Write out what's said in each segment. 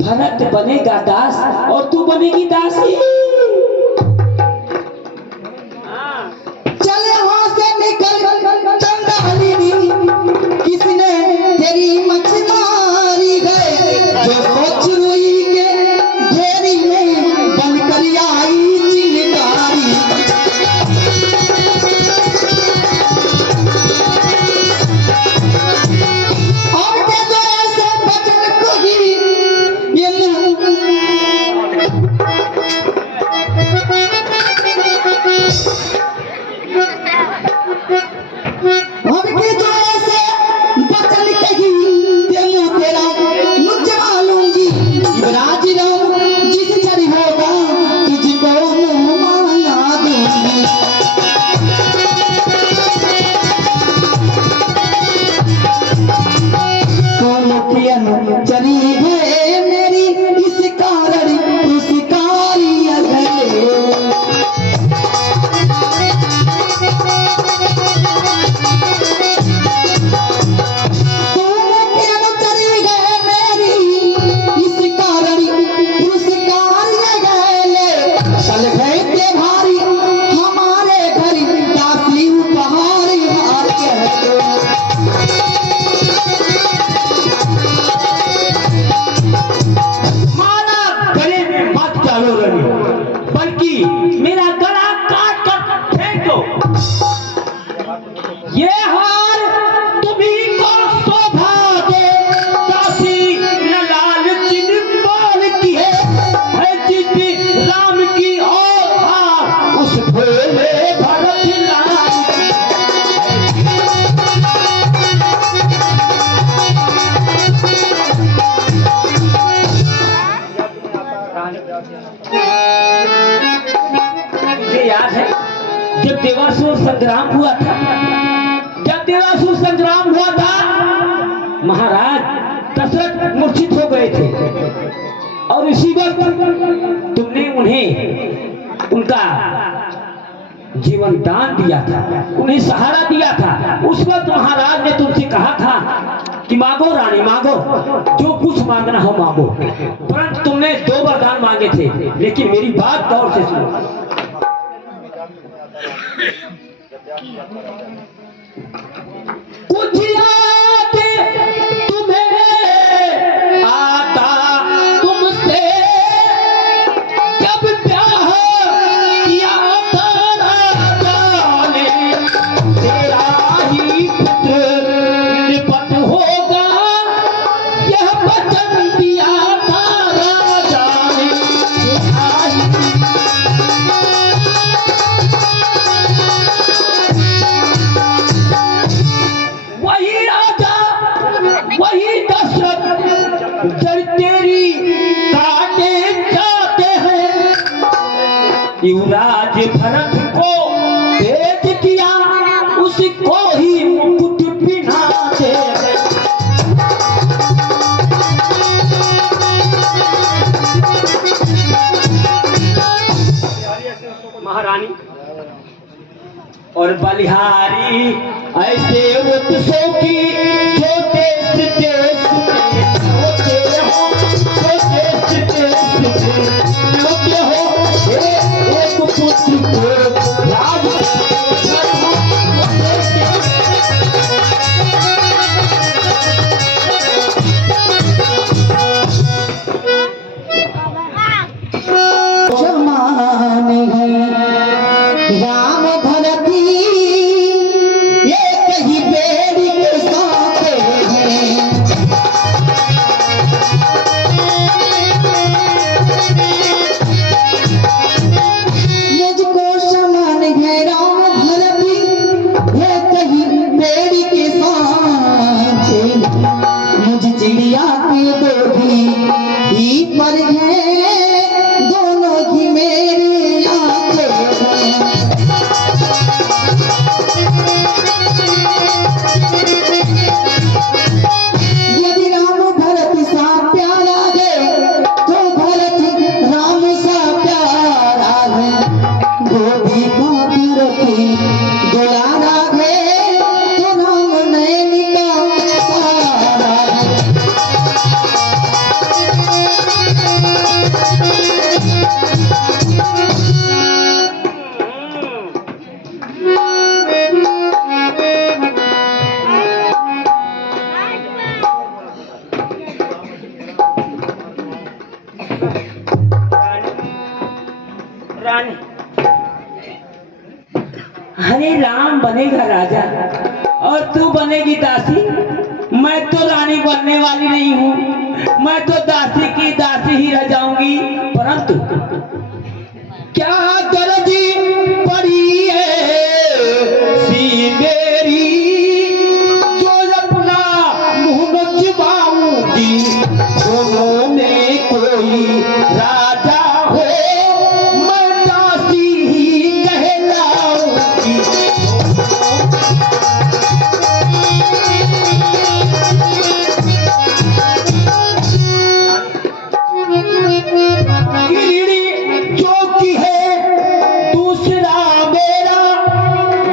भरत बनेगा दास और तू बनेगी दासी। चले वहां से निकल चंडालिनी, किसने तेरी मछली मारी गए, जो सोच रुई के घेरी में बनकर आई चिंगारी। और के जो ऐसे बचन कोगी ये के जो ऐसे बचन कही तेमू तेरा मुझवा लूंगी। युवराज राम जिस छड़ी होगा तुझको मुंह मांगा दूंगी। कौन की अनुचरी है मेरी, इस कारण उस कार्य गए। बल्कि मेरा गला काट कर फेंक दो। ये हार तुम्ही को शोभा दे, दासी न लालची निम्बाल की है जिस राम की और हार उस भोले भरत लाल की। मुझे याद है जब देवासुर संग्राम हुआ था, महाराज दशरथ मूर्छित हो गए थे और इसी वक्त तुमने उन्हें उनका जीवन दान दिया था, उन्हें सहारा दिया था। उस वक्त महाराज ने तुमसे कहा था कि मांगो रानी मांगो, जो कुछ मांगना हो मांगो, परंतु तुमने 2 वरदान मांगे थे। लेकिन मेरी बात गौर से सुनो। कुछ याद तुम्हें आता तुमसे जब ब्याह किया था राजा ने, तेरा ही पुत्र निपट होगा यह वचन दिया था राजा ने। वही राजा वही दशरथ जड़ तेरी काटे जाते हैं, युवराज भरत को भेज दिया उसको ही मुकुट पहनाते हैं। महारानी और बलिहारी ऐसे उत्सव की जो देश देश में होते हो, एक पुत्र को राज जमाने हैं राम भरती एक ही बेड़ी के साथ हैं। रानी। हरे राम बनेगा राजा और तू बनेगी दासी। मैं तो रानी बनने वाली नहीं हूँ, मैं तो दासी की दासी ही रह जाऊंगी। परंतु क्या गरजी पड़ी है सी मेरी, जो अपना मुंह न छुपाऊंगी। दोनों में कोई राजा हो, मैं दासी ही कहलाऊंगी। कीड़ी जो की है दूसरा मेरा,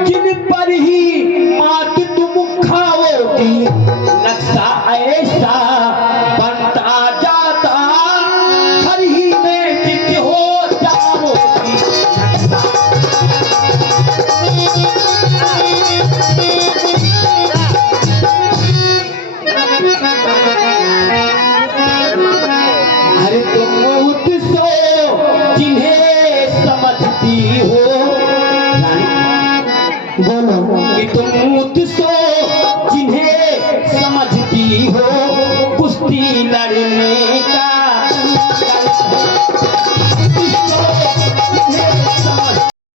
जिन पर ही मात तुम खाओगी। नक्शा ऐसा बनता जाता, घर ही में जित हो जाओगी। अरे तुम मुझसो जिन्हें समझती हो रानी, बोलो कि तुम मुझसो जिन्हें समझती हो, कुश्ती लड़ने का